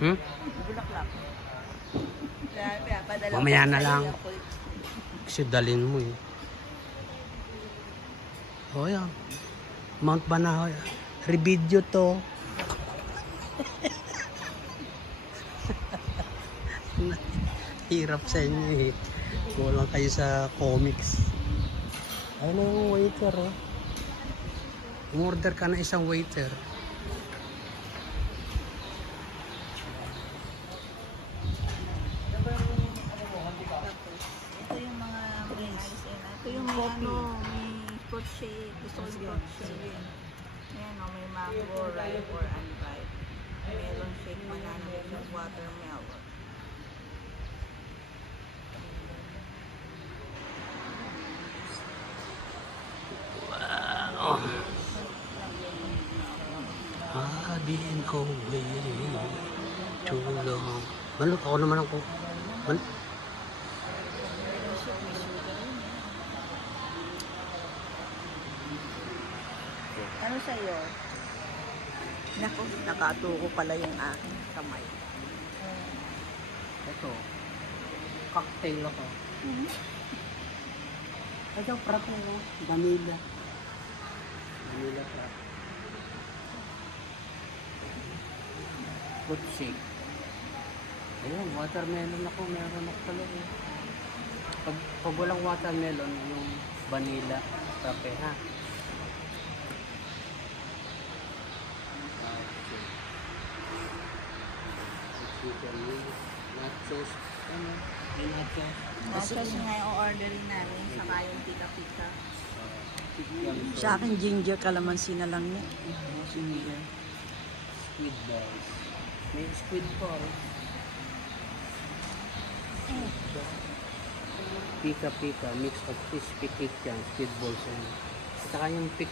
Hmm? Bulaklak. Kaya padala Mamaya ko na sa lang. iyo po. Kasi dalin mo eh. O yan. Mount Banahaw. Rebidyo to. Hirap sa inyo eh. Kulang kayo sa comics. Ayun na yung waiter oh. Umorder ka na isang waiter. Ito yung mga may ice and ito yung may ano, may fruit shake. Gusto ko yung fruit shake. Ayan o, may mango, ripe or unripe. Melon shake, banana milk, watermelon. Wow. Been away too long. Manok ako naman ako. Ano sa'yo? Naku, nakatuko pala yung aking kamay. Ito. Cocktail ako. Ito, frappe no? Vanilla. Vanilla frappe. Fruit shake. Ayun, watermelon ako. Meron ako pala eh. Pag walang watermelon, yung vanilla frappe ha. Nachos. Ano? Yung nachos. Nachos nga yung orderin namin, saka yung pika-pika. Sa akin, ginger calamansi na lang niya. Squid balls. May squid balls. Pika-pika. Mix of crispy cake yan. Squid balls yan. Saka yung pika